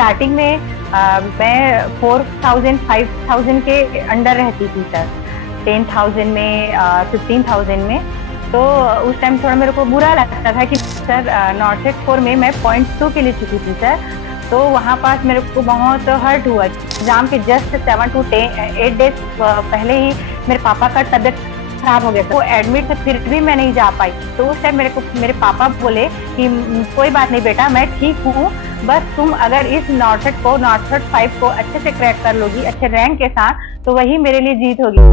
Starting में मैं 4000 5000 के अंडर रहती थी सर, 10,000 में 15,000 में। तो उस टाइम थोड़ा मेरे को बुरा लगता था कि सर नॉर्सेट 4 में मैं 0.2 के लिए चुकी थी सर। तो वहाँ पास मेरे को बहुत हर्ट हुआ। एग्जाम के जस्ट 7 to 8 डेज पहले ही मेरे पापा का तबीयत खराब हो गया था, वो एडमिट थे, फिर भी मैं नहीं जा पाई। तो उस टाइम मेरे पापा बोले कि कोई बात नहीं बेटा, मैं ठीक हूँ, बस तुम अगर इस नॉर्सेट 5 को अच्छे से क्रैक कर लोगी अच्छे रैंक के साथ, तो वही मेरे लिए जीत होगी।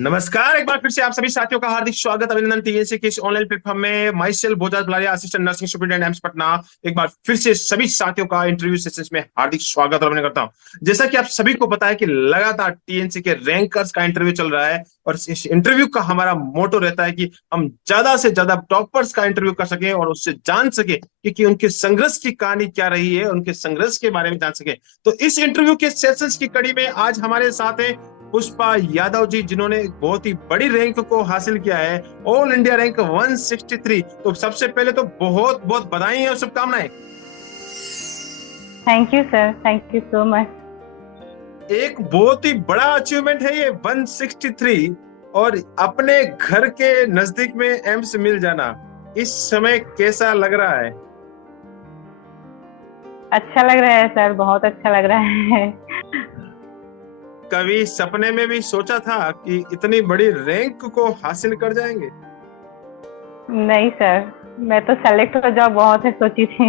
नमस्कार, एक बार फिर से आप सभी साथियों का हार्दिक स्वागत, अभिनंदन टीएनसी के इस ऑनलाइन प्लेटफॉर्म में। माई सेल्फ भोजाज बलारिया, assistant nursing student AIIMS Patna. एक बार फिर से सभी साथियों का इंटरव्यू सेशंस में हार्दिक स्वागत और अभिनंदन करता हूं। जैसा कि आप सभी को पता है कि लगातार टीएनसी के रैंकर्स का इंटरव्यू चल रहा है और इस इंटरव्यू का हमारा मोटो रहता है कि हम ज्यादा से ज्यादा टॉपर्स का इंटरव्यू कर सके और उससे जान सके कि उनके संघर्ष की कहानी क्या रही है, उनके संघर्ष के बारे में जान सके। तो इस इंटरव्यू के सेशंस की कड़ी में आज हमारे साथ है पुष्पा यादव जी, जिन्होंने बहुत ही बड़ी रैंक को हासिल किया है, ऑल इंडिया रैंक 163। तो सबसे पहले तो बहुत बहुत बधाई और शुभकामनाएं। Thank you sir, thank you so much. एक बहुत ही बड़ा अचीवमेंट है ये 163 और अपने घर के नजदीक में एम्स मिल जाना, इस समय कैसा लग रहा है? अच्छा लग रहा है सर, बहुत अच्छा लग रहा है। कभी सपने में भी सोचा था कि इतनी बड़ी रैंक को हासिल कर जाएंगे? नहीं सर, मैं तो सेलेक्ट हो जाऊँ बहुत है सोची थी।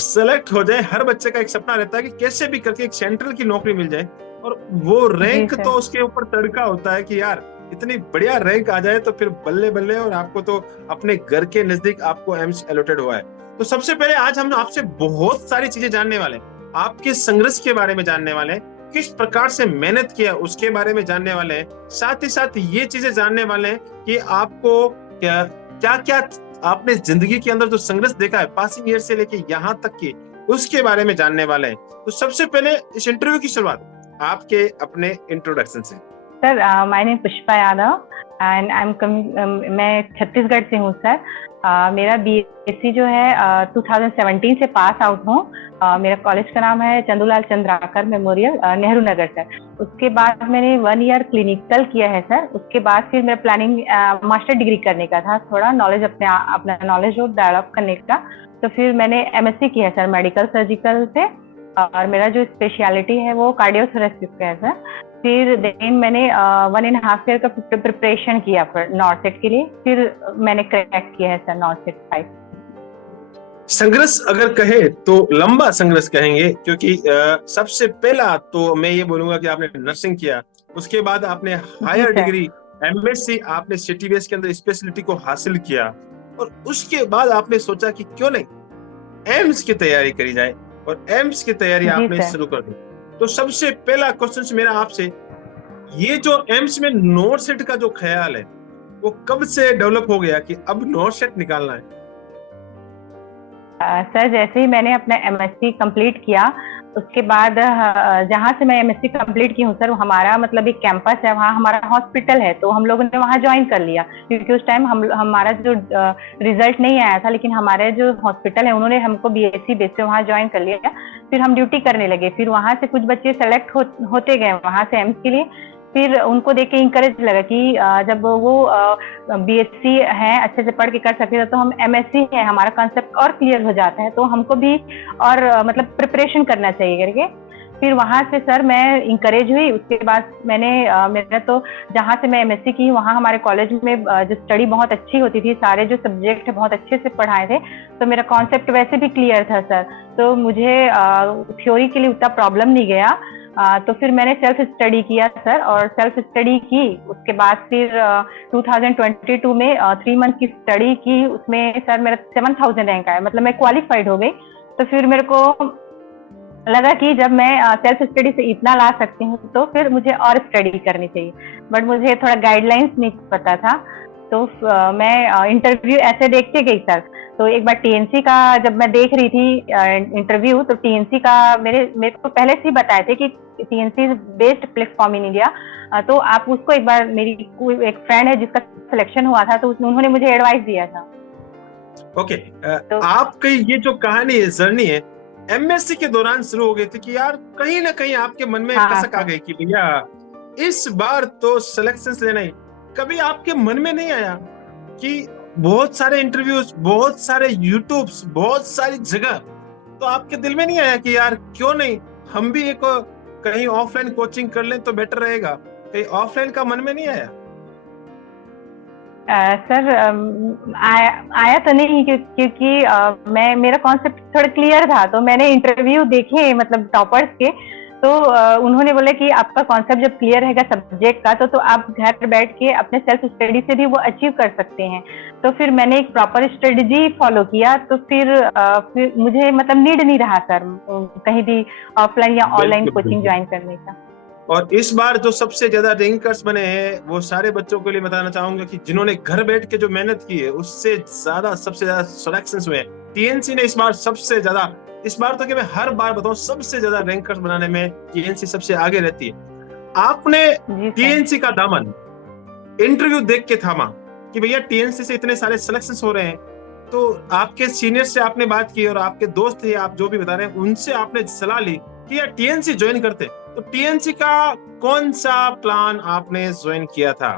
सेलेक्ट हो जाए, हर बच्चे का एक सपना रहता है कि कैसे भी करके एक सेंट्रल की नौकरी मिल जाए, और वो जी रैंक तो सर। उसके ऊपर तड़का होता है कि यार इतनी बढ़िया रैंक आ जाए तो फिर बल्ले बल्ले। और आपको तो अपने घर के नजदीक आपको एम्स अलॉटेड हुआ है। तो सबसे पहले आज हम आपसे बहुत सारी चीजें जानने वाले हैं, आपके संघर्ष के बारे में जानने वाले हैं, किस प्रकार से मेहनत किया उसके बारे में जानने वाले हैं, साथ ही साथ ये चीजें जानने वाले हैं कि आपको क्या क्या क्या आपने जिंदगी के अंदर जो संघर्ष देखा है पासिंग ईयर से लेके यहाँ तक की, उसके बारे में जानने वाले हैं। तो सबसे पहले इस इंटरव्यू की शुरुआत आपके अपने इंट्रोडक्शन से। Sir my name Pushpa Yadav and मैं छत्तीसगढ़ से हूँ सर। मेरा बीएससी जो है 2017 से पास आउट हूँ। मेरा कॉलेज का नाम है चंदूलाल चंद्राकर मेमोरियल, नेहरू नगर सर। उसके बाद मैंने 1 ईयर क्लिनिकल किया है सर। उसके बाद फिर मेरा प्लानिंग मास्टर डिग्री करने का था, थोड़ा नॉलेज अपना नॉलेज डेवलप करने का। तो फिर मैंने एमएससी किया है सर मेडिकल सर्जिकल से, और मेरा जो स्पेशलिटी है वो कार्डियोथोरेसिस का है सर। फिर देन मैंने 1.5 ईयर का प्रिपरेशन किया फिर नॉर्सेट के लिए, फिर मैंने क्रैक किया है सर नॉर्सेट 5। संघर्ष अगर कहे तो लंबा संघर्ष कहेंगे, क्योंकि सबसे पहला तो मैं ये बोलूंगा कि आपने नर्सिंग किया, उसके बाद आपने जी हायर सर। डिग्री एमएससी आपने सिटीबीएस के अंदर स्पेशलिटी को हासिल किया, और उसके बाद आपने सोचा कि क्यों नहीं एम्स की तैयारी करी जाए, और एम्स की तैयारी जी आपने सर। शुरू कर दी। तो सबसे पहला क्वेश्चन मेरा आपसे, ये जो एम्स में नॉर्सेट का जो ख्याल है वो कब से डेवलप हो गया कि अब नॉर्सेट निकालना है? सर जैसे ही मैंने अपना एमएससी कंप्लीट किया, उसके बाद जहाँ से मैं एमएससी कंप्लीट की हूँ सर, हमारा मतलब एक कैंपस है, वहाँ हमारा हॉस्पिटल है, तो हम लोगों ने वहाँ ज्वाइन कर लिया। क्योंकि उस टाइम हमारा जो रिजल्ट नहीं आया था, लेकिन हमारे जो हॉस्पिटल है उन्होंने हमको बीएससी बेस पे वहाँ ज्वाइन कर लिया। फिर हम ड्यूटी करने लगे, फिर वहाँ से कुछ बच्चे सेलेक्ट होते गए वहाँ से एम्स के लिए। फिर उनको देख के इंकरेज लगा कि जब वो बीएससी है अच्छे से पढ़ के कर सकते हैं, तो हम एमएससी है, हमारा कॉन्सेप्ट और क्लियर हो जाता है, तो हमको भी और मतलब प्रिपरेशन करना चाहिए करके फिर वहाँ से सर मैं इंकरेज हुई। उसके बाद मैंने मेरा तो जहाँ से मैं एमएससी की वहाँ हमारे कॉलेज में जो स्टडी बहुत अच्छी होती थी, सारे जो सब्जेक्ट बहुत अच्छे से पढ़ाए थे, तो मेरा कॉन्सेप्ट वैसे भी क्लियर था सर, तो मुझे थ्योरी के लिए उतना प्रॉब्लम नहीं गया। तो फिर मैंने सेल्फ स्टडी किया सर, और सेल्फ स्टडी की उसके बाद फिर 2022 में 3 मंथ की स्टडी की, उसमें सर मेरा 7000 रैंक आया, मतलब मैं क्वालिफाइड हो गई। तो फिर मेरे को लगा कि जब मैं सेल्फ स्टडी से इतना ला सकती हूँ, तो फिर मुझे और स्टडी करनी चाहिए, बट मुझे थोड़ा गाइडलाइंस नहीं पता था। तो मैं इंटरव्यू ऐसे देखते गई सर। तो एक बार टीएनसी का जब मैं देख रही थी इंटरव्यू, तो टीएनसी का मेरे को पहले से ही बताए थे कि TNC is best platform in India. तो आप उसको एक बार, मेरी कोई एक फ्रेंड है जिसका सिलेक्शन हुआ था, तो उन्होंने मुझे एडवाइस दिया था। ओके, तो आपकी ये जो कहानी है, जर्नी है, एमएससी के दौरान शुरू हो गई थी कि यार कहीं ना कहीं आपके मन में हाँ कसक आ सर। गई कि भैया इस बार तो सिलेक्शन लेना ही। कभी आपके मन में नहीं आया कि बहुत सारे इंटरव्यूज, बहुत सारे यूट्यूब्स, बहुत सारी जगह, तो आपके दिल में नहीं आया कि यार क्यों नहीं हम भी एक कहीं ऑफलाइन कोचिंग कर लें तो बेटर रहेगा? कहीं ऑफलाइन का मन में नहीं आया? सर आया तो नहीं, क्योंकि मेरा कॉन्सेप्ट थोड़ा क्लियर था। तो मैंने इंटरव्यू देखे मतलब टॉपर्स के, तो उन्होंने बोला कि आपका कॉन्सेप्ट जब क्लियर रहेगा सब्जेक्ट का, तो आप घर बैठ के अपने सेल्फ स्टडी से भी वो अचीव कर सकते हैं। तो फिर मैंने एक प्रॉपर स्ट्रेटजी फॉलो किया। तो फिर मुझे मतलब नीड नहीं रहा सर कहीं भी ऑफलाइन या ऑनलाइन बिल्कुल कोचिंग बिल्कुल। ज्वाइन करने का। और इस बार जो सबसे ज्यादा रैंकर्स बने हैं वो सारे बच्चों के लिए बताना चाहूंगा कि जिन्होंने घर बैठ के जो मेहनत की है उससे ज्यादा सबसे ज्यादा सिलेक्शंस हुए हैं। टीएनसी ने इस बार सबसे ज्यादा, इस बार तो कि मैं हर बार बताऊं, सबसे ज्यादा रैंकर्स बनाने में टीएनसी सबसे आगे रहती है। आपने जी सर। टीएनसी का दामन इंटरव्यू देख के थामा कि भैया टीएनसी से इतने सारे सिलेक्शंस हो रहे हैं, तो आपके सीनियर से आपने बात की और आपके दोस्त थे, आप जो भी बता रहे हैं, उनसे आपने सलाह ली कि यार टीएनसी ज्वाइन करते। तो टीएनसी का कौन सा प्लान आपने ज्वाइन किया था?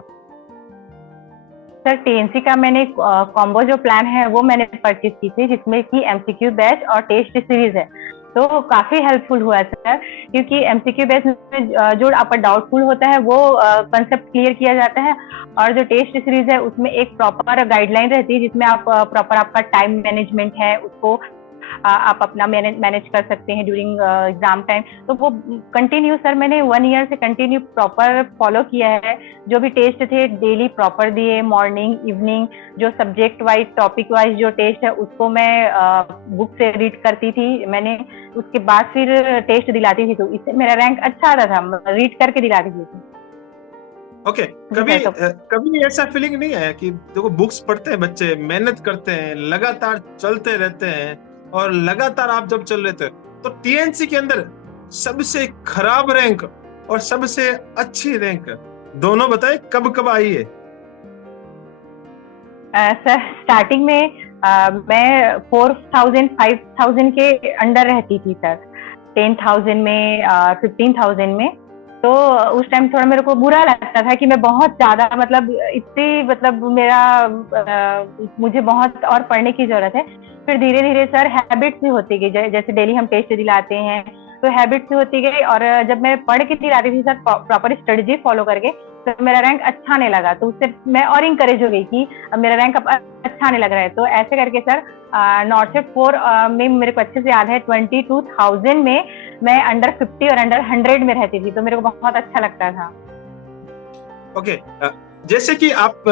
सर टीएनसी का मैंने कॉम्बो जो प्लान है वो मैंने परचेज की थी, जिसमें कि एमसीक्यू बैच और टेस्ट सीरीज है। तो काफी हेल्पफुल हुआ सर, क्योंकि एमसीक्यू बैच में जो आपका डाउटफुल होता है वो कंसेप्ट क्लियर किया जाता है, और जो टेस्ट सीरीज है उसमें एक प्रॉपर गाइडलाइन रहती है, जिसमें आप प्रॉपर आपका टाइम मैनेजमेंट है उसको आप अपना मैनेज कर सकते हैं ड्यूरिंग एग्जाम टाइम। तो वो कंटिन्यू सर मैंने 1 ईयर से कंटिन्यू प्रॉपर फॉलो किया है। जो भी टेस्ट थे डेली प्रॉपर दिए, मॉर्निंग इवनिंग, जो सब्जेक्ट वाइज टॉपिक वाइज जो टेस्ट है उसको मैं बुक से रीड करती थी मैंने, उसके बाद फिर टेस्ट दिलाती थी। तो इससे मेरा रैंक अच्छा आता था, रीड करके दिलाती थी। ओके, कभी ऐसा फीलिंग नहीं आया कि देखो बुक्स पढ़ते हैं बच्चे, मेहनत करते हैं, लगातार चलते रहते हैं, और लगातार आप जब चल रहे थे तो टीएनसी के अंदर सबसे खराब रैंक और सबसे अच्छी रैंक दोनों बताए कब कब आई है? सर स्टार्टिंग में मैं 4000 5000 के अंडर रहती थी सर, 10,000 में 15,000 में। तो उस टाइम थोड़ा मेरे को बुरा लगता था कि मैं बहुत ज्यादा मतलब इतनी मतलब मुझे बहुत और पढ़ने की जरूरत है। फिर धीरे धीरे सर हैबिट भी होती गई, जैसे डेली हम टेस्ट दिलाते हैं तो हैबिट भी होती गई। और जब मैं पढ़ के दिलाती थी सर प्रॉपर स्ट्रेटजी फॉलो करके, तो मेरा रैंक अच्छा आने लगा। तो उससे मैं और इंकरेज हो गई कि अब मेरा रैंक अब अच्छा आने लग रहा है। तो ऐसे करके सर नॉर्थ से 4 में मेरे को अच्छे से याद है 22,000 में मैं अंडर 50 और अंडर 100 में रहती थी। तो मेरे को बहुत अच्छा लगता था। ओके, जैसे कि आप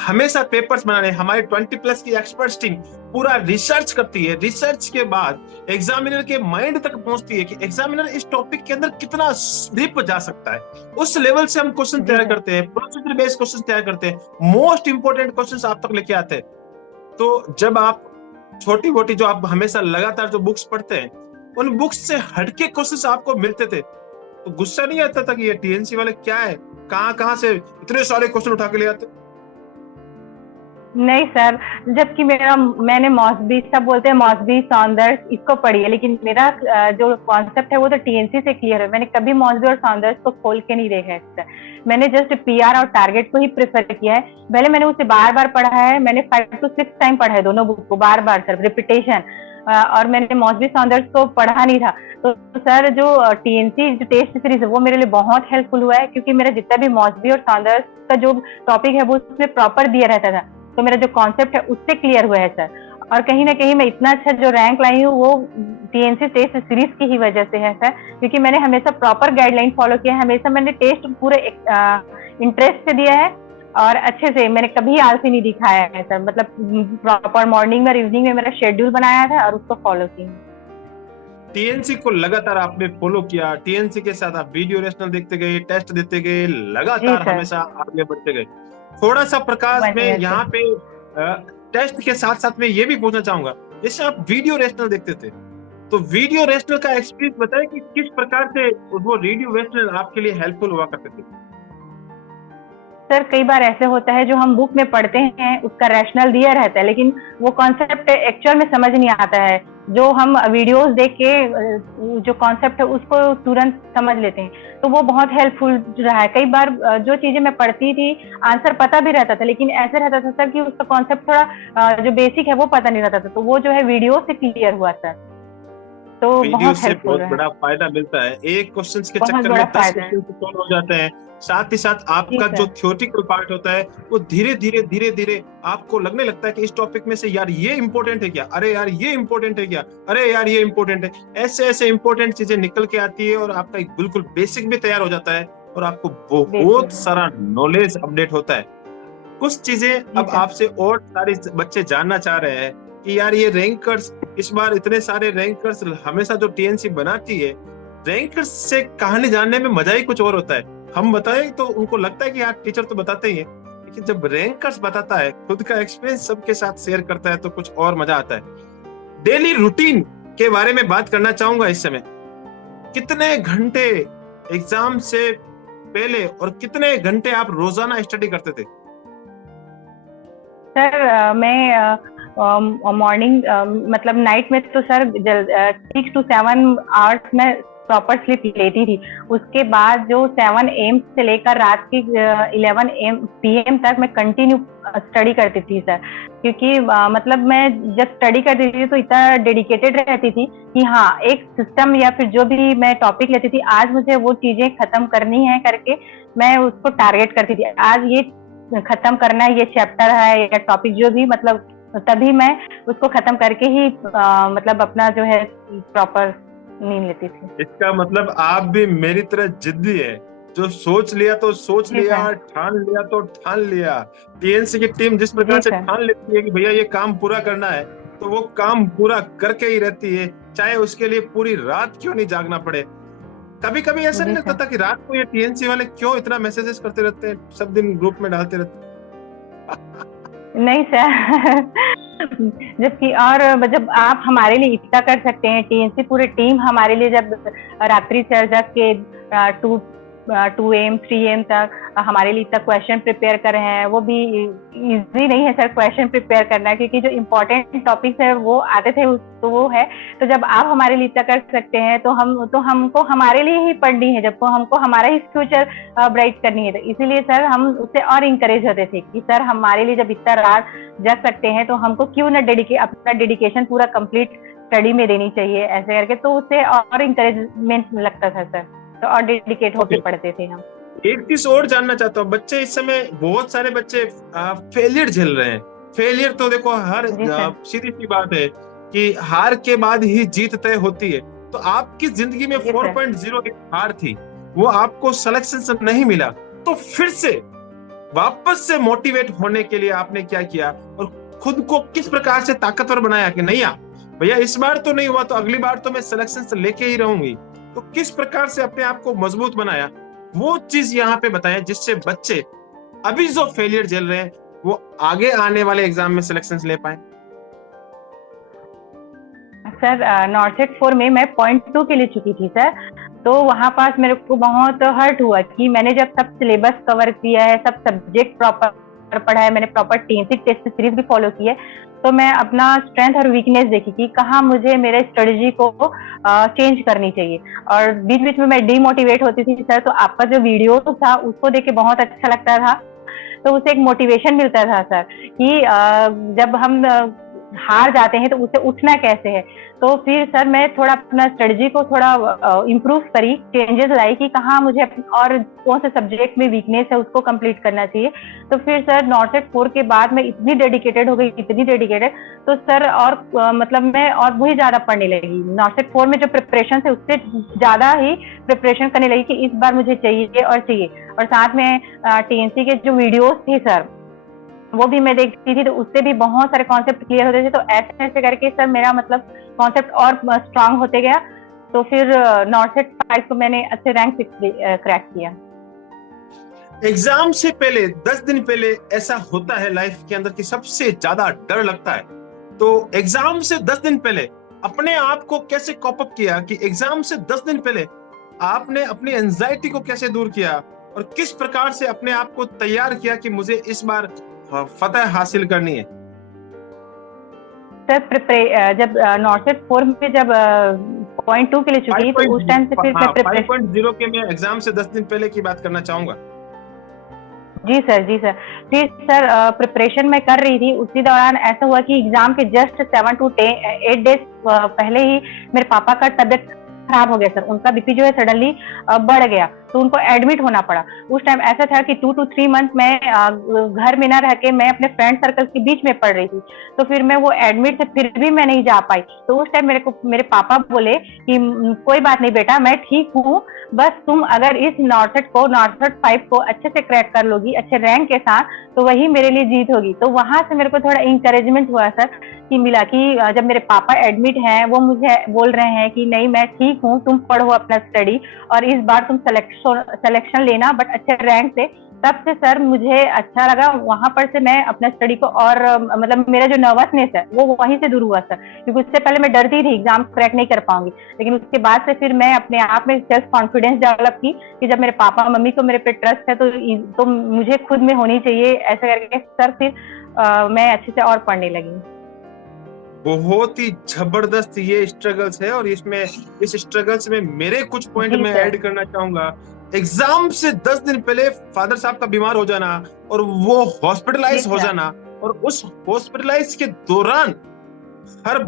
हमेशा पेपर्स बनाने, हमारे 20+ की एक्सपर्ट्स टीम पूरा रिसर्च करती है, रिसर्च के बाद एग्जामिनर के माइंड तक पहुंचती है कि एग्जामिनर इस टॉपिक के अंदर कितना डीप जा सकता है। उस लेवल से हम क्वेश्चन तैयार करते हैं, प्रोसीजर बेस्ड क्वेश्चन तैयार करते हैं, मोस्ट इंपोर्टेंट क्वेश्चन आप तक लेके आते हैं। तो जब आप छोटी मोटी जो आप हमेशा लगातार जो बुक्स पढ़ते हैं, उन बुक्स से हटके क्वेश्चन आपको मिलते थे, तो गुस्सा नहीं आता था कि ये टीएनसी वाले क्या है, कहां से इतने सारे क्वेश्चन उठा के ले आते? नहीं सर, जबकि मैंने मॉसबी, सब बोलते हैं मॉसबी सॉन्डर्स इसको पढ़ी है, लेकिन मेरा जो कॉन्सेप्ट है वो तो टीएनसी से क्लियर है। मैंने कभी मॉसबी और सॉन्डर्स को खोल के नहीं देखा है सर। मैंने जस्ट पीआर और टारगेट को ही प्रेफर किया है। भले मैंने उसे बार बार पढ़ा है, मैंने 5 to 6 टाइम पढ़ा है दोनों बुक को बार बार सर, रिपीटेशन। और मैंने मॉसबी सॉन्डर्स को पढ़ा नहीं था। तो सर जो टीएनसी जो टेस्ट सीरीज है वो मेरे लिए बहुत हेल्पफुल हुआ है, क्योंकि मेरा जितना भी मॉसबी और सॉन्डर्स का जो टॉपिक है वो उसमें प्रॉपर दिया रहता था। तो मेरा जो कॉन्सेप्ट है उससे क्लियर हुआ है सर। और कहीं ना कहीं मैं इतना अच्छा जो रैंक लाई हूँ वो टीएनसी टेस्ट सीरीज की ही वजह से है सर, क्योंकि मैंने हमेशा प्रॉपर गाइडलाइन फॉलो किया है। हमेशा मैंने टेस्ट पूरे इंटरेस्ट से दिया है और अच्छे से, मैंने कभी आलसी नहीं दिखाया है सर। मतलब प्रॉपर मॉर्निंग में और इवनिंग में मेरा शेड्यूल बनाया था और उसको फॉलो किया। टीएनसी को लगातार आपने फॉलो किया, टीएनसी के साथ आप वीडियो रेशनल देखते गए, टेस्ट देते गए, लगातार हमेशा आगे बढ़ते गए। थोड़ा सा प्रकाश 1 में ईयर यहाँ से। पे टेस्ट के साथ साथ में ये भी पूछना चाहूंगा, जैसे आप वीडियो रेशनल देखते थे, तो वीडियो रेशनल का एक्सपीरियंस बताएं कि किस प्रकार से वो वीडियो रेशनल आपके लिए हेल्पफुल हुआ करते थे। सर कई बार ऐसे होता है जो हम बुक में पढ़ते हैं उसका रैशनल दिया रहता है, लेकिन वो कॉन्सेप्ट एक्चुअल में समझ नहीं आता है। जो हम वीडियोस देख के जो कॉन्सेप्ट है उसको तुरंत समझ लेते हैं, तो वो बहुत हेल्पफुल रहा है। कई बार जो चीजें मैं पढ़ती थी आंसर पता भी रहता था, लेकिन ऐसे रहता था सर कि उसका कॉन्सेप्ट थोड़ा जो बेसिक है वो पता नहीं रहता था, तो वो जो है वीडियो से क्लियर हुआ सर, तो वीडियो बहुत से हेल्पफुल बहुत रहा। बड़ा फायदा मिलता है, एक क्वेश्चन के बहुत चक्कर में बड़ा 10 फायदा है। क्वेश्चन सॉल्व हो जाते हैं। साथ ही साथ जी आपका जो सर। थ्योरेटिकल पार्ट होता है वो धीरे धीरे आपको लगने लगता है कि इस टॉपिक में से यार ये इंपॉर्टेंट है क्या, अरे यार ये इंपॉर्टेंट है क्या, अरे यार ये इंपॉर्टेंट है। ऐसे ऐसे इंपॉर्टेंट चीजें निकल के आती है और आपका एक बिल्कुल बेसिक भी तैयार हो जाता है और आपको बहुत बेसिक। सारा नॉलेज अपडेट होता है। कुछ चीजें जी अब सर। आपसे और सारे बच्चे जानना चाह रहे हैं कि यार ये रैंकर्स, इस बार इतने सारे रैंकर्स हमेशा जो टीएनसी बनाती है, रैंकर्स से कहानी जानने में मजा ही कुछ और होता है। हम बताएं तो उनको लगता है कि यार टीचर तो बताते ही है, लेकिन जब रैंकर्स बताता है, खुद का एक्सपीरियंस सबके साथ शेयर करता है, तो कुछ और मजा आता है। डेली रूटीन के बारे में बात करना चाहूंगा इस समय। कितने घंटे एग्जाम से पहले और कितने घंटे आप रोजाना स्टडी करते थे? सर मैं मॉर्निंग मतलब नाइट में तो सर 6 to 7 आवर्स में प्रॉपर स्लीप लेती थी। उसके बाद जो 7 AM से लेकर रात की 11 PM तक मैं कंटिन्यू स्टडी करती थी सर, क्योंकि मतलब मैं जब स्टडी करती थी तो इतना डेडिकेटेड रहती थी कि हाँ एक सिस्टम या फिर जो भी मैं टॉपिक लेती थी आज मुझे वो चीजें खत्म करनी है करके मैं उसको टारगेट करती थी। आज ये खत्म करना है, ये चैप्टर है या टॉपिक जो भी, मतलब तभी मैं उसको खत्म करके ही मतलब अपना जो है प्रॉपर नींद लेती थी। इसका मतलब आप भी मेरी तरह जिद्दी है, जो सोच लिया तो सोच जी लिया, सर। ठान लिया तो ठान लिया। टीएनसी की टीम जिस प्रकार जी से सर। ठान लेती है कि भैया ये काम पूरा करना है, तो वो काम पूरा करके ही रहती है, चाहे उसके लिए पूरी रात क्यों नहीं जागना पड़े। कभी कभी ऐसा नहीं जी लगता सर। था कि रात को ये टीएनसी वाले क्यों इतना मैसेजेस करते रहते हैं, सब दिन ग्रुप में डालते रहते हैं? नहीं सर। जबकि और जब आप हमारे लिए इतना कर सकते हैं, टीएनसी पूरी टीम हमारे लिए जब रात्रि चर्चा जग के 2 AM 3 AM तक हमारे लिए इतना क्वेश्चन प्रिपेयर कर रहे हैं, वो भी इजी नहीं है सर क्वेश्चन प्रिपेयर करना, क्योंकि जो इम्पोर्टेंट टॉपिक्स है वो आते थे तो वो है। तो जब आप हमारे लिए इतना कर सकते हैं तो हमको हमारे लिए ही पढ़नी है, जब हमको हमारा ही फ्यूचर ब्राइट करनी है, तो इसीलिए सर हम उससे और इंकरेज होते थे कि सर हमारे लिए जब इतना रात जग सकते हैं तो हमको क्यों ना अपना डेडिकेशन पूरा कंप्लीट स्टडी में देनी चाहिए ऐसे करके, तो उससे और इंकरेजमेंट लगता था सर, तो और डेडिकेट होके ओके, पढ़ते थे हम। एक चीज और जानना चाहता हूँ। बच्चे इस समय, बहुत सारे बच्चे फेलियर झेल रहे हैं। फेलियर तो देखो हर जी सर। सीधी सी बात है कि हार के बाद ही जीत तय होती है। तो आपकी जिंदगी में जी सर। 4.0 एक हार थी, वो आपको सिलेक्शन से नहीं मिला, तो फिर से वापस से मोटिवेट होने के लिए आपने क्या किया और खुद को किस प्रकार से ताकतवर बनाया कि नहीं यार भैया इस बार तो नहीं हुआ तो अगली बार तो मैं सिलेक्शन से लेके ही रहूंगी। तो किस प्रकार से अपने आप को मजबूत बनाया, वो चीज यहाँ पे बताएं, जिससे बच्चे अभी जो फेलियर झेल रहे हैं वो आगे आने वाले एग्जाम में सिलेक्शन ले पाए। सर नॉर्सेट 4 में मैं 0.2 के लिए चुकी थी सर, तो वहाँ पास मेरे को बहुत हर्ट हुआ कि मैंने जब सब सिलेबस कवर किया है, सब सब्जेक्ट प्रॉपर पढ़ा है, मैंने प्रॉपर टीएनसी टेस्ट सीरीज भी फॉलो की है, तो मैं अपना स्ट्रेंथ और वीकनेस देखी कि कहाँ मुझे मेरे स्ट्रेटजी को चेंज करनी चाहिए। और बीच बीच में मैं डीमोटिवेट होती थी सर, तो आपका जो वीडियो था उसको देख के बहुत अच्छा लगता था, तो उसे एक मोटिवेशन मिलता था सर कि जब हम हार जाते हैं तो उसे उठना कैसे है। तो फिर सर मैं थोड़ा अपना स्ट्रेटजी को थोड़ा इम्प्रूव करी, चेंजेस लाई कि कहाँ मुझे और कौन से सब्जेक्ट में वीकनेस है उसको कंप्लीट करना चाहिए। तो फिर सर नॉर्सेट 4 के बाद मैं इतनी डेडिकेटेड हो गई, इतनी डेडिकेटेड, तो सर और मतलब मैं और वही ज्यादा पढ़ने लगी। नॉर्सेट 4 में जो प्रिपरेशन है उससे ज्यादा ही प्रिपरेशन करने लगी कि इस बार मुझे चाहिए और चाहिए। और साथ में टीएनसी के जो वीडियोस थे सर वो भी मैं देखती थी, तो उससे भी बहुत सारे कॉन्सेप्ट क्लियर होते थे, तो ऐसे ऐसे करके सर मेरा मतलब कॉन्सेप्ट और स्ट्रांग होते गया। तो फिर नॉर्सेट 5 को मैंने अच्छे रैंक से क्रैक किया। एग्जाम से पहले 10 दिन पहले ऐसा होता है लाइफ के अंदर कि सबसे ज्यादा डर लगता है। तो एग्जाम से 10 दिन पहले अपने आप को कैसे कॉप अप किया, कि एग्जाम से 10 दिन पहले आपने अपनी एंजाइटी को कैसे दूर किया और किस प्रकार से अपने आप को तैयार किया कि मुझे इस बार फतह हासिल करनी है? सर जब नॉर्सेट 4 में जब .2 के लिए चुकी तो उस टाइम से फिर मैं 5.0 के मैं एग्जाम से 10 दिन पहले की बात करना चाहूंगा। जी सर, जी सर। फिर सर प्रिपरेशन मैं कर रही थी, उसी दौरान ऐसा हुआ कि एग्जाम के जस्ट 7 to 8 डेज पहले ही मेरे पापा का तबियत खराब हो गया सर। उनका बीपी जो है सडनली बढ़ गया, तो उनको एडमिट होना पड़ा। उस टाइम ऐसा था कि 2 to 3 मंथ मैं घर में ना रह के मैं अपने फ्रेंड सर्कल के बीच में पढ़ रही थी, तो फिर मैं वो एडमिट से फिर भी मैं नहीं जा पाई। तो उस टाइम मेरे पापा बोले कि कोई बात नहीं बेटा, मैं ठीक हूँ, बस तुम अगर इस नॉर्सेट 5 को अच्छे से क्रैक कर लोगी अच्छे रैंक के साथ, तो वही मेरे लिए जीत होगी। तो वहां से मेरे को थोड़ा इंकरेजमेंट हुआ सर, कि मिला कि जब मेरे पापा एडमिट हैं, वो मुझे बोल रहे हैं कि नहीं मैं ठीक हूँ, तुम पढ़ो अपना स्टडी और इस बार तुम सिलेक्शन लेना बट अच्छे रैंक से। तब से सर मुझे अच्छा लगा, वहां पर से मैं अपना स्टडी को और मतलब मेरा जो नर्वसनेस है वो वहीं से दूर हुआ सर, क्योंकि उससे पहले मैं डरती थी एग्जाम क्रैक नहीं कर पाऊंगी। लेकिन उसके बाद से फिर मैं अपने आप में सेल्फ कॉन्फिडेंस डेवलप की कि जब मेरे पापा मम्मी को मेरे पे ट्रस्ट है तो मुझे खुद में होनी चाहिए, ऐसा करके सर फिर मैं अच्छे से और पढ़ने लगी। बहुत ही जबरदस्त ये स्ट्रगल्स है, और इसमें इस स्ट्रगल्स में मेरे कुछ पॉइंट में ऐड करना चाहूंगा। एग्जाम से 10 दिन पहले फादर साहब का बीमार हो जाना और वो हॉस्पिटलाइज हो जाना, और उस हॉस्पिटलाइज के दौरान हर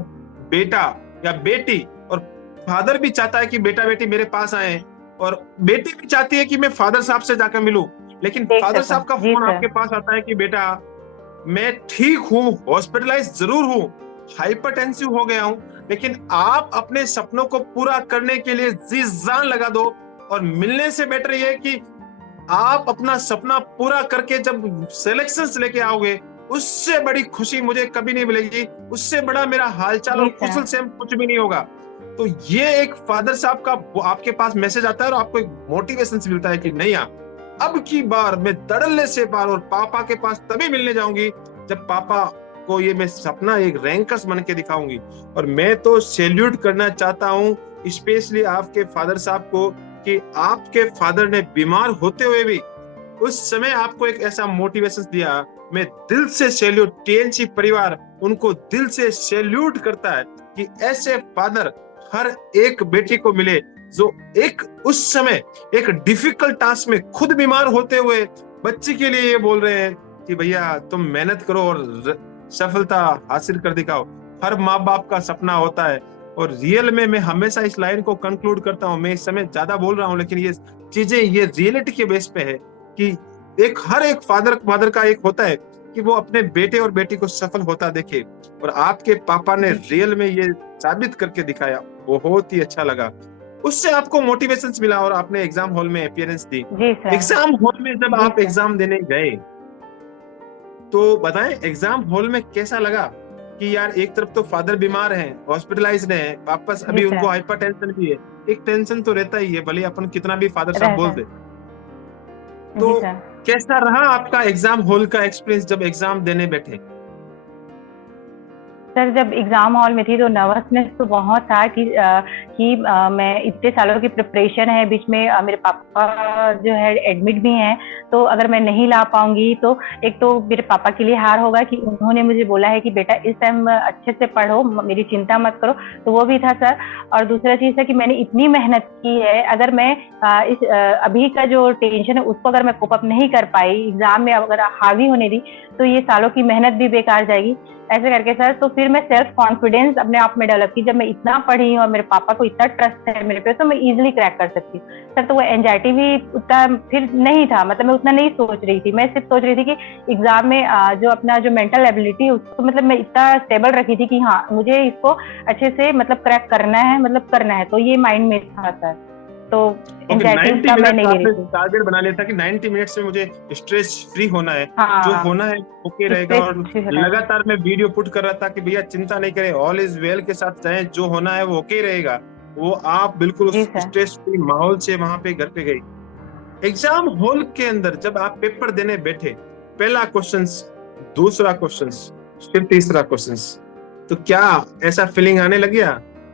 बेटा या बेटी, और फादर भी चाहता है कि बेटा बेटी मेरे पास आए, और बेटी भी चाहती है कि मैं फादर साहब से जाकर मिलूं, लेकिन फादर साहब का फोन आपके पास आता है कि बेटा मैं ठीक हूँ, हॉस्पिटलाइज जरूर हूँ, हाइपरटेंसिव हो गया हूं, लेकिन आप अपने सपनों को पूरा करने के लिए जी जान लगा दो, और मिलने से बेटर ये है कि आप अपना सपना पूरा करके जब सिलेक्शंस लेके आओगे, उससे बड़ी खुशी मुझे कभी नहीं मिलेगी, उससे बड़ा मेरा हालचाल और कुशल से कुछ भी नहीं होगा। तो ये एक फादर साहब का आपके पास मैसेज आता है और आपको एक मोटिवेशन मिलता है कि नहीं अब की बार मैं धड़ल्ले से पार, और पापा के पास तभी मिलने जाऊंगी जब पापा को ये मैं सपना एक रैंकर्स बन के दिखाऊंगी। और मैं तो सैल्यूट करना चाहता हूं स्पेशली आपके फादर साहब को, कि आपके फादर ने बीमार होते हुए भी उस समय आपको एक ऐसा मोटिवेशन दिया। मैं दिल से सैल्यूट, टीएनसी परिवार उनको दिल से सैल्यूट करता है कि ऐसे फादर हर एक बेटी को मिले, जो एक उस समय एक डिफिकल्ट टास्क में खुद बीमार होते हुए बच्चे के लिए ये बोल रहे हैं कि भैया तुम मेहनत करो और सफलता हासिल कर दिखाओ। हर माँ बाप का सपना होता है, और रियल में मैं हमेशा इस लाइन को कंक्लूड करता हूँ। मैं इस समय ज्यादा बोल रहा हूँ, लेकिन ये चीजें ये रियलिटी के बेस पे है कि हर एक फादर मदर का एक होता है कि वो अपने बेटे और बेटी को सफल होता देखे, और आपके पापा ने रियल में ये साबित करके दिखाया। बहुत ही अच्छा लगा, उससे आपको मोटिवेशन मिला और आपने एग्जाम हॉल में अपीयरेंस दी। एग्जाम हॉल में जब आप एग्जाम देने गए तो बताएं एग्जाम हॉल में कैसा लगा कि यार एक तरफ तो फादर बीमार हैं, हॉस्पिटलाइज्ड हैं, वापस अभी उनको हाइपरटेंशन भी है, एक टेंशन तो रहता ही है, भले अपन कितना भी फादर साहब बोल दे। तो कैसा रहा आपका एग्जाम हॉल का एक्सपीरियंस जब एग्जाम देने बैठे? सर जब एग्जाम हॉल में थी तो नर्वसनेस तो बहुत था कि मैं इतने सालों की प्रिपरेशन है, बीच में मेरे पापा जो है एडमिट भी हैं, तो अगर मैं नहीं ला पाऊंगी तो एक तो मेरे पापा के लिए हार होगा कि उन्होंने मुझे बोला है कि बेटा इस टाइम अच्छे से पढ़ो, मेरी चिंता मत करो, तो वो भी था सर। और दूसरा चीज़ है कि मैंने इतनी मेहनत की है, अगर मैं इस अभी का जो टेंशन है उसको अगर मैं कोप अप नहीं कर पाई, एग्जाम में अगर हावी होने दी, तो ये सालों की मेहनत भी बेकार जाएगी, ऐसे करके सर। तो फिर मैं सेल्फ कॉन्फिडेंस अपने आप में डेवलप की, जब मैं इतना पढ़ी और मेरे पापा को इतना ट्रस्ट है मेरे पे, तो मैं इजीली क्रैक कर सकती हूँ सर। तो वो एंजाइटी भी उतना फिर नहीं था, मतलब मैं उतना नहीं सोच रही थी, मैं सिर्फ सोच रही थी कि एग्जाम में जो अपना जो मेंटल एबिलिटी है उसको मतलब मैं इतना स्टेबल रखी थी कि हाँ मुझे इसको अच्छे से मतलब क्रैक करना है, मतलब करना है, तो ये माइंड में था सर। तो टारगेट बना लिया था कि 90 मिनट्स में मुझे स्ट्रेस फ्री होना है, जो होना है ओके रहेगा। और लगातार मैं वीडियो पुट कर रहा था कि भैया चिंता नहीं करें, ऑल इज वेल के साथ चाहे जो होना है वो ओके रहेगा। वो आप बिल्कुल उस स्ट्रेस फ्री माहौल से वहां पे घर पे गई। एग्जाम हॉल के अंदर जब आप पेपर देने बैठे, पहला क्वेश्चंस, दूसरा क्वेश्चंस, फिर तीसरा क्वेश्चंस, तो क्या ऐसा फीलिंग आने लग गया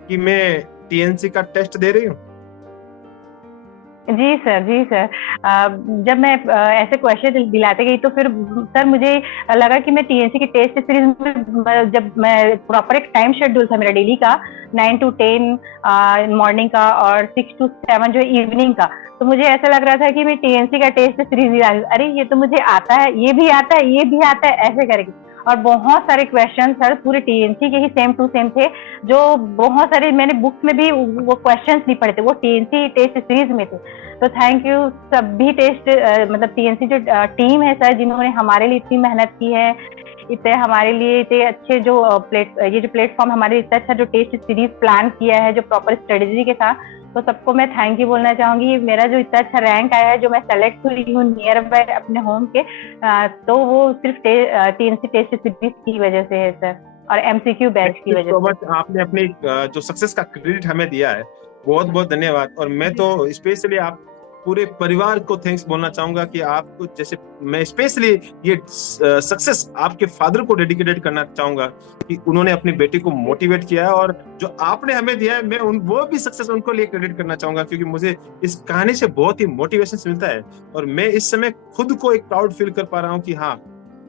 कि मैं टीएनसी का टेस्ट दे रही हूँ? जी सर, जी सर। जब मैं ऐसे क्वेश्चन दिलाते गई तो फिर सर मुझे लगा कि मैं टीएनसी की टेस्ट सीरीज में, जब मैं प्रॉपर एक टाइम शेड्यूल था मेरा डेली का 9 to 10 मॉर्निंग का और 6 to 7 जो इवनिंग का, तो मुझे ऐसा लग रहा था कि मैं टीएनसी का टेस्ट सीरीज, अरे ये तो मुझे आता है, ये भी आता है, ये भी आता है, ऐसे करके। और बहुत सारे क्वेश्चन सर पूरे टीएनसी के ही सेम टू सेम थे, जो बहुत सारे मैंने बुक्स में भी वो क्वेश्चंस नहीं पढ़े थे, वो टीएनसी टेस्ट सीरीज में थे। तो थैंक यू सभी टेस्ट मतलब टीएनसी जो टीम है सर, जिन्होंने हमारे लिए इतनी मेहनत की है, इतने हमारे लिए इतने अच्छे जो ये जो प्लेटफॉर्म हमारे इतना अच्छा जो टेस्ट सीरीज प्लान किया है, जो प्रॉपर स्ट्रेटेजी के साथ, तो सबको मैं थैंक यू बोलना चाहूंगी। मेरा जो इतना अच्छा रैंक आया है, जो मैं सेलेक्ट हुई हूँ नियर बाय अपने होम के, तो वो सिर्फ टीएनसी टेस्ट सीरीज की वजह से है सर, और एमसीक्यू बैच की वजह से। आपने अपनी जो सक्सेस का क्रेडिट हमें दिया है, बहुत बहुत धन्यवाद। और मैं तो स्पेशली आप पूरे परिवार को थैंक्स बोलना चाहूंगा कि आपको, जैसे मैं स्पेशली ये सक्सेस आपके फादर को डेडिकेटेड करना चाहूंगा कि उन्होंने अपनी बेटी को मोटिवेट किया है, और जो आपने हमें दिया है, मैं वो भी सक्सेस उनको लिए क्रेडिट करना चाहूंगा, क्योंकि मुझे इस कहानी से बहुत ही मोटिवेशन मिलता है। और मैं इस समय खुद को एक प्राउड फील कर पा रहा हूँ कि हाँ,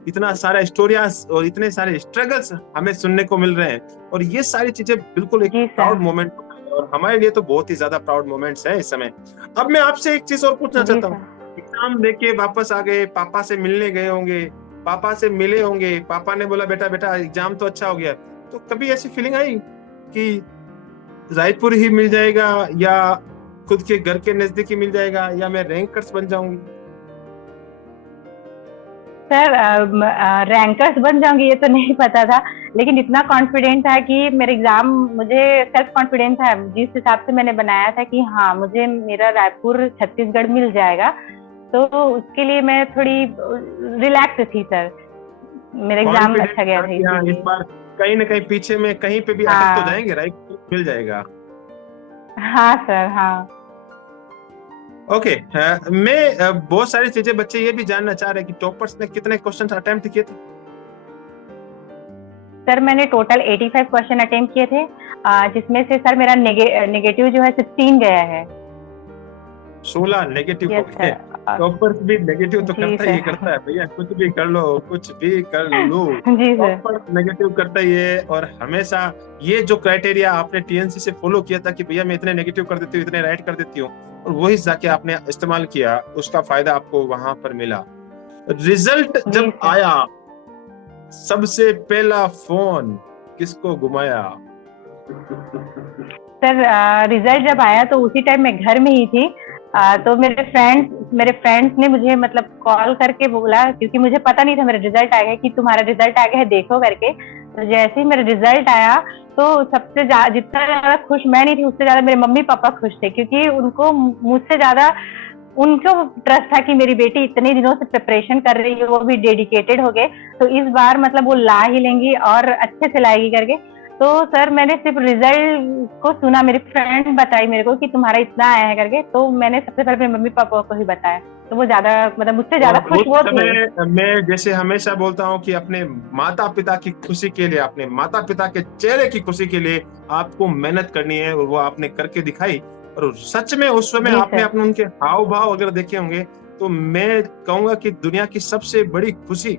इतना सारा स्टोरियाज और इतने सारे स्ट्रगल्स हमें सुनने को मिल रहे हैं, और ये सारी चीजें बिल्कुल एक प्राउड मोमेंट, और हमारे लिए तो बहुत ही ज्यादा प्राउड मोमेंट्स है इस समय। अब मैं आपसे एक चीज और पूछना चाहता हूँ, एग्जाम देके वापस आ गए, पापा से मिलने गए होंगे, पापा से मिले होंगे, पापा ने बोला बेटा बेटा एग्जाम तो अच्छा हो गया, तो कभी ऐसी फीलिंग आई कि रायपुर ही मिल जाएगा, या खुद के घर के नजदीक ही मिल जाएगा, या मैं रैंकर्स बन जाऊंगी? सर रैंकर्स बन जाऊंगी ये तो नहीं पता था, लेकिन इतना कॉन्फिडेंट था कि मेरे एग्जाम, मुझे सेल्फ कॉन्फिडेंट था जिस हिसाब से मैंने बनाया था कि हाँ मुझे मेरा रायपुर छत्तीसगढ़ मिल जाएगा, तो उसके लिए मैं थोड़ी रिलैक्स थी सर। मेरा एग्जाम अच्छा गया था। हाँ, इस बार कहीं ना कहीं पीछे में कहीं पे भी अटक तो जाएंगे, राइट, मिल जाएगा। हाँ सर, हाँ। ओके, मैं बहुत सारी चीजें, बच्चे ये भी जानना चाह रहे हैं कि टॉपर्स ने कितने क्वेश्चंस अटेम्प्ट किए थे? सर मैंने टोटल 85 क्वेश्चन अटेम्प्ट किए थे, जिसमें से सर मेरा नेगेटिव जो है 16 गया है। 16 नेगेटिव हो गए। टॉपर्स भी नेगेटिव तो करता ही करता है भैया, कुछ भी कर लो, कुछ भी कर लो, टॉपर्स नेगेटिव करता ही है। और हमेशा ये जो क्राइटेरिया आपने टीएनसी से फॉलो किया था कि भैया मैं इतने नेगेटिव कर देती हूँ, इतने राइट कर देती हूँ, और वही जाके आपने इस्तेमाल किया, उसका फायदा आपको वहां पर मिला। रिजल्ट जब आया, सबसे पहला फोन किसको घुमाया? सर रिजल्ट जब आया तो उसी टाइम मैं घर में ही थी, तो मेरे फ्रेंड्स ने मुझे मतलब कॉल करके बोला, क्योंकि मुझे पता नहीं था मेरा रिजल्ट आ गया, कि तुम्हारा रिजल्ट आ गया है देखो करके। तो जैसे ही मेरा रिजल्ट आया तो सबसे जितना ज्यादा खुश मैं नहीं थी, उससे ज्यादा मेरे मम्मी पापा खुश थे, क्योंकि उनको मुझसे ज्यादा उनको ट्रस्ट था कि मेरी बेटी इतने दिनों से प्रिपरेशन कर रही है, वो भी डेडिकेटेड हो गए, तो इस बार मतलब वो ला ही लेंगी और अच्छे से लाएगी करके। तो सर मैंने सिर्फ रिजल्ट को सुना, मेरी फ्रेंड बताई मेरे को कि तुम्हारा इतना आया है करके, तो मैंने सबसे पहले मेरे मम्मी पापा को ही बताया, तो वो ज्यादा मतलब मुझसे ज्यादा खुश वो थे। मैं जैसे हमेशा बोलता हूँ कि अपने माता पिता की खुशी के लिए, अपने माता पिता के चेहरे की खुशी के लिए आपको मेहनत करनी है, और वो आपने करके दिखाई। और सच में उस समय आपने अपने उनके हाव भाव अगर देखे होंगे, तो मैं कहूंगा कि दुनिया की सबसे बड़ी खुशी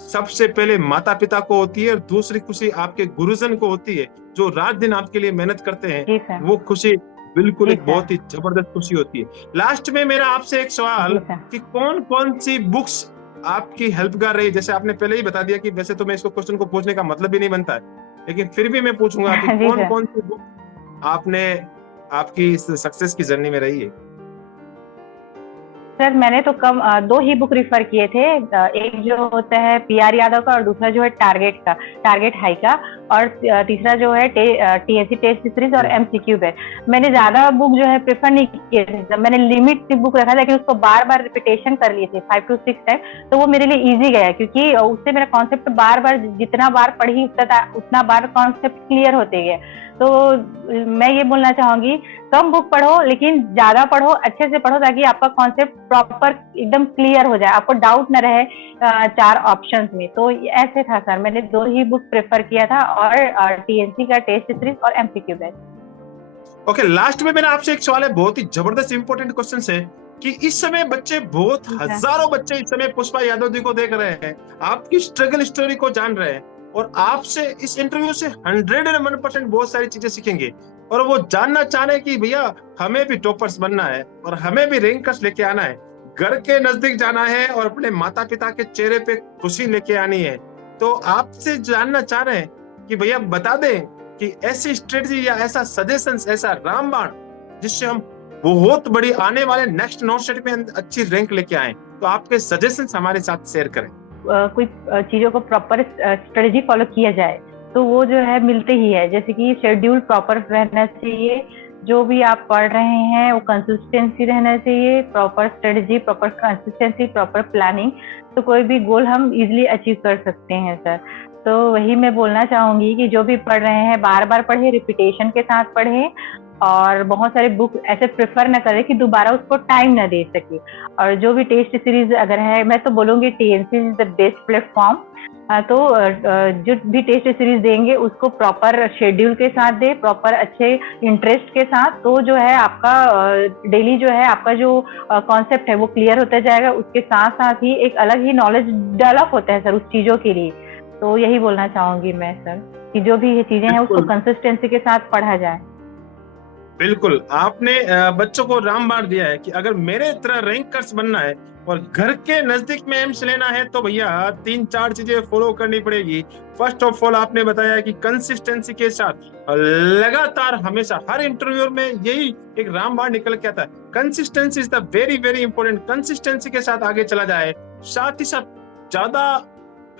सबसे पहले माता पिता को होती है, और दूसरी खुशी आपके गुरुजन को होती है, जो रात दिन आपके लिए मेहनत करते हैं। वो खुशी बिल्कुल एक बहुत ही जबरदस्त खुशी होती है। लास्ट में मेरा आपसे एक सवाल कि कौन कौन सी बुक्स आपकी हेल्पगार रही? जैसे आपने पहले ही बता दिया कि वैसे तो मैं इसको क्वेश्चन को पूछने का मतलब भी नहीं बनता है, लेकिन फिर भी मैं पूछूंगा कि कौन कौन सी बुक आपने आपकी इस सक्सेस की जर्नी में रही है? सर मैंने तो कम 2 ही बुक रिफर किए थे। एक जो होता है पीआर यादव का और दूसरा जो है टारगेट हाई का, और तीसरा जो है टीएससी टेस्ट सीरीज और एमसीक्यू पे। मैंने ज्यादा बुक जो है प्रेफर नहीं किए थे, मैंने लिमिट बुक रखा था, लेकिन उसको बार बार रिपीटेशन कर लिए थे 5 to 6 टाइम, तो वो मेरे लिए इजी गया, क्योंकि उससे मेरा कॉन्सेप्ट बार बार जितना बार पढ़ी उतना बार कॉन्सेप्ट क्लियर होते गए। तो मैं ये बोलना चाहूंगी, कम बुक पढ़ो लेकिन ज्यादा पढ़ो, अच्छे से पढ़ो, ताकि आपका कॉन्सेप्ट प्रॉपर एकदम क्लियर हो जाए, आपको डाउट न रहे 4 ऑप्शंस में। तो ऐसे था सर, मैंने 2 ही बुक प्रेफर किया था, और टीएनसी का टेस्ट सीरीज और एमसीक्यू बैच। ओके, लास्ट में मेरा आपसे एक सवाल है, बहुत ही जबरदस्त इंपॉर्टेंट क्वेश्चन है कि इस समय बच्चे बहुत हजारों बच्चे इस समय पुष्पा यादव जी को देख रहे हैं, आपकी स्ट्रगल स्टोरी को जान रहे हैं, और आपसे इस इंटरव्यू से 101% बहुत सारी चीजें सीखेंगे, और वो जानना चाह रहे हैं कि भैया हमें भी टॉपर्स बनना है और हमें भी रैंकर्स लेके आना है, घर के नजदीक जाना है और अपने माता पिता के चेहरे पे खुशी लेके आनी है। तो आपसे जानना चाह रहे हैं कि भैया बता दें कि ऐसी स्ट्रेटजी या ऐसा सजेशंस, ऐसा रामबाण जिससे हम बहुत बड़ी आने वाले नेक्स्ट नॉन स्टेट में अच्छी रैंक लेके आए, तो आपके सजेशंस हमारे साथ शेयर करें। कोई चीजों को प्रॉपर स्ट्रेटजी फॉलो किया जाए तो वो जो है मिलते ही है, जैसे कि शेड्यूल प्रॉपर रहना चाहिए, जो भी आप पढ़ रहे हैं वो कंसिस्टेंसी रहना चाहिए, proper strategy, proper consistency, proper planning, तो कोई भी गोल हम इजीली अचीव कर सकते हैं सर। तो वही मैं बोलना चाहूंगी कि जो भी पढ़ रहे हैं बार बार पढ़े, रिपीटेशन के साथ पढ़े, और बहुत सारे बुक ऐसे प्रेफर न करें कि दोबारा उसको टाइम न दे सके। और जो भी टेस्ट सीरीज अगर है, मैं तो बोलूंगी TNC is the best platform. तो जो भी टेस्ट सीरीज देंगे उसको प्रॉपर शेड्यूल के साथ दे, प्रॉपर अच्छे इंटरेस्ट के साथ, तो जो है आपका डेली जो है आपका जो कॉन्सेप्ट है वो क्लियर होता जाएगा। उसके साथ साथ ही एक अलग ही नॉलेज डेवलप होता है सर उस चीजों के लिए। तो यही बोलना चाहूंगी मैं सर कि जो भी ये चीजें हैं उसको कंसिस्टेंसी के साथ पढ़ा जाए। बिल्कुल, आपने बच्चों को रामबाण दिया है कि अगर मेरे तरह रैंकर्स बनना है और घर के नजदीक में एम्स लेना है तो भैया 3-4 चीजें फॉलो करनी पड़ेगी। फर्स्ट ऑफ ऑल आपने बताया कि कंसिस्टेंसी के साथ लगातार हमेशा हर इंटरव्यू में यही एक रामबाण निकल के आता है, consistency is the very very important. Consistency के साथ आगे चला जाए, साथ ही साथ ज्यादा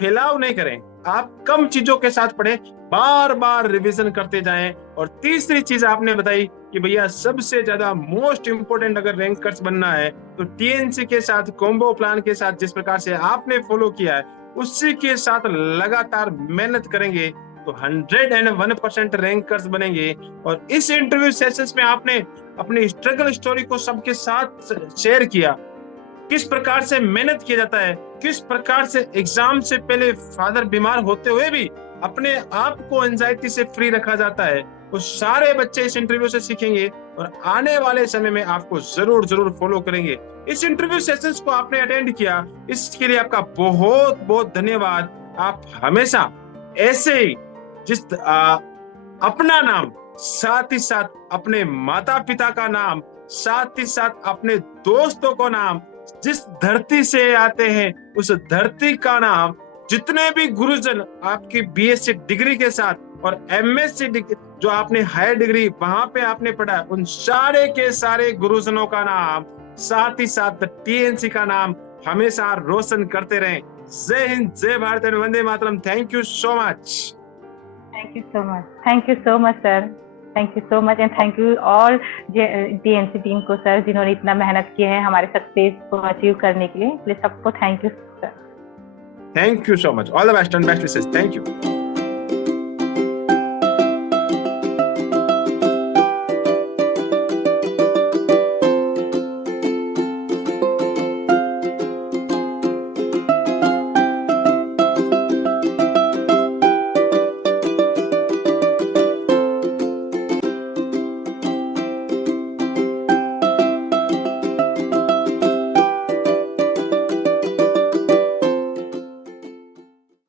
फैलाव नहीं करें, आप कम चीजों के साथ पढ़ें, बार बार रिवीजन करते जाएं। और तीसरी चीज आपने बताई कि भैया सबसे ज्यादा मोस्ट इंपोर्टेंट अगर रैंकर्स बनना है तो टीएनसी के साथ कॉम्बो प्लान के साथ जिस प्रकार से आपने फॉलो किया है उसी के साथ लगातार मेहनत करेंगे तो 101% रैंकर्स बनेंगे। और इस इंटरव्यू सेशंस में आपने अपनी स्ट्रगल स्टोरी को सबके साथ शेयर किया, किस प्रकार से मेहनत किया जाता है, किस प्रकार से एग्जाम से पहले फादर बीमार होते हुए भी अपने आप को एंजाइटी से फ्री रखा जाता है। तो सारे बच्चे इस इंटरव्यू से सीखेंगे और आने वाले समय में आपको जरूर जरूर फॉलो करेंगे। इस इंटरव्यू सेशंस को आपने अटेंड किया, इसके लिए आपका बहुत बहुत धन्यवाद। आप हमेशा ऐसे ही अपना नाम, साथ ही साथ अपने माता पिता का नाम, साथ ही साथ अपने दोस्तों को नाम, जिस धरती से आते हैं उस धरती का नाम, जितने भी गुरुजन आपकी बीएससी डिग्री के साथ और एमएससी जो आपने हायर डिग्री वहां पे आपने पढ़ा, उन सारे के सारे गुरुजनों का नाम, साथ ही साथ टीएनसी का नाम हमेशा रोशन करते रहें। जय हिंद, जय भारत, वंदे मातरम। Thank you so much. Thank you so much, thank you so much sir, thank you so much, and thank you all TNC team को सर, जिन्होंने इतना मेहनत की है हमारे सक्सेस को अचीव करने के लिए। सबको thank you sir. Thank you so much, all the best and best wishes. Thank you.